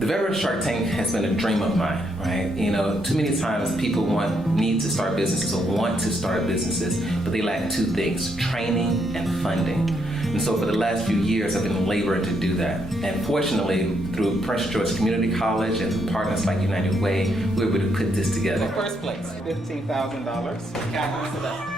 The Veteran Shark Tank has been a dream of mine, right? You know, too many times people need to start businesses or want to start businesses, but they lack two things, training and funding. And so for the last few years, I've been laboring to do that. And fortunately, through Prince George Community College and through partners like United Way, we were able to put this together. First place, $15,000.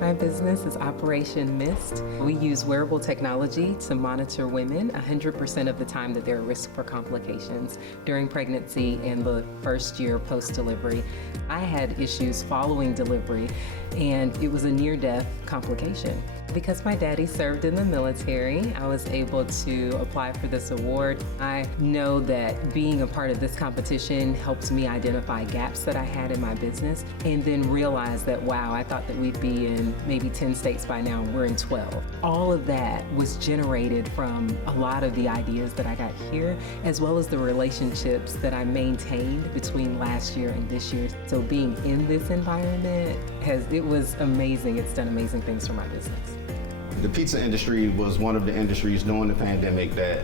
My business is Operation Mist. We use wearable technology to monitor women 100% of the time that they're at risk for complications during pregnancy and the first year post-delivery. I had issues following delivery, and it was a near-death complication. Because my daddy served in the military, I was able to apply for this award. I know that being a part of this competition helped me identify gaps that I had in my business and then realize that, wow, I thought that we'd be in maybe 10 states by now, and we're in 12. All of that was generated from a lot of the ideas that I got here, as well as the relationships that I maintained between last year and this year. So being in this environment, it was amazing. It's done amazing things for my business. The pizza industry was one of the industries during the pandemic that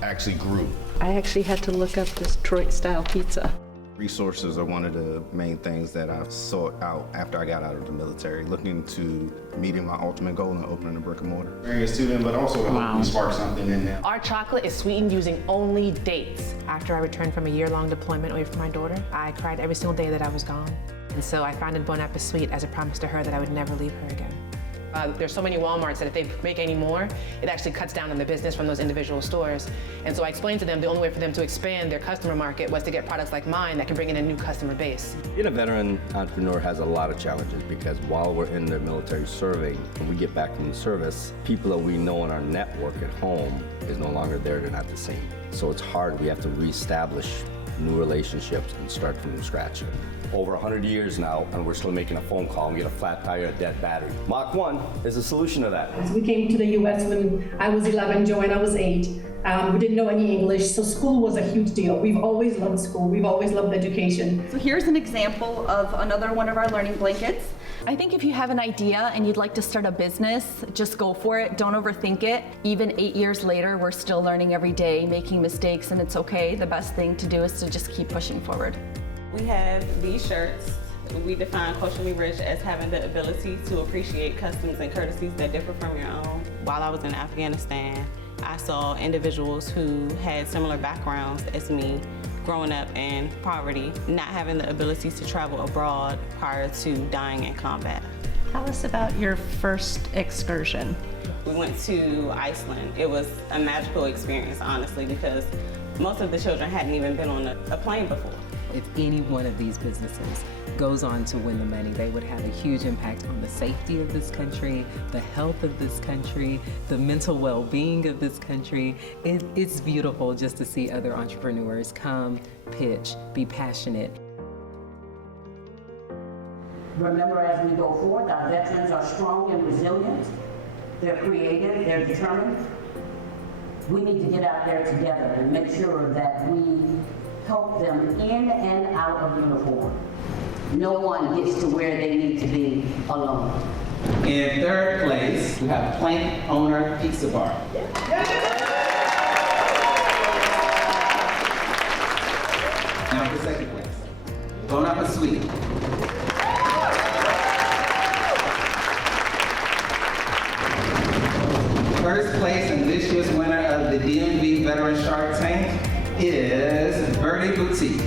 actually grew. I actually had to look up this Detroit-style pizza. Resources are one of the main things that I sought out after I got out of the military, looking to meeting my ultimate goal and opening a brick and mortar. Bring a student, but also to help me spark something in them. Our chocolate is sweetened using only dates. After I returned from a year-long deployment away from my daughter, I cried every single day that I was gone. And so I founded Bon Appetit Sweet as a promise to her that I would never leave her again. There's so many Walmarts that if they make any more, it actually cuts down on the business from those individual stores. And so I explained to them the only way for them to expand their customer market was to get products like mine that can bring in a new customer base. Being a veteran entrepreneur has a lot of challenges because while we're in the military serving, when we get back from the service, people that we know in our network at home is no longer there, they're not the same. So it's hard, we have to reestablish new relationships and start from scratch. Over 100 years now, and we're still making a phone call and get a flat tire, a dead battery. Mach 1 is a solution to that. We came to the US when I was 11, Joanna was 8. We didn't know any English, so school was a huge deal. We've always loved school. We've always loved education. So here's an example of another one of our learning blankets. I think if you have an idea and you'd like to start a business, just go for it. Don't overthink it. Even 8 years later, we're still learning every day, making mistakes, and it's okay. The best thing to do is to just keep pushing forward. We have these shirts. We define culturally rich as having the ability to appreciate customs and courtesies that differ from your own. While I was in Afghanistan, I saw individuals who had similar backgrounds as me, growing up in poverty, not having the ability to travel abroad prior to dying in combat. Tell us about your first excursion. We went to Iceland. It was a magical experience, honestly, because most of the children hadn't even been on a plane before. If any one of these businesses goes on to win the money, they would have a huge impact on the safety of this country, the health of this country, the mental well-being of this country. It's beautiful just to see other entrepreneurs come, pitch, be passionate. Remember, as we go forward, our veterans are strong and resilient. They're creative, they're determined. We need to get out there together and make sure that we help them in and out of uniform. No one gets to where they need to be alone. In third place, we have Plank Owner Pizza Bar. Now for second place, Bon Appetit Sweet. First place and this year's winner of the DMV Veteran Shark Tank is Birdie Boutique.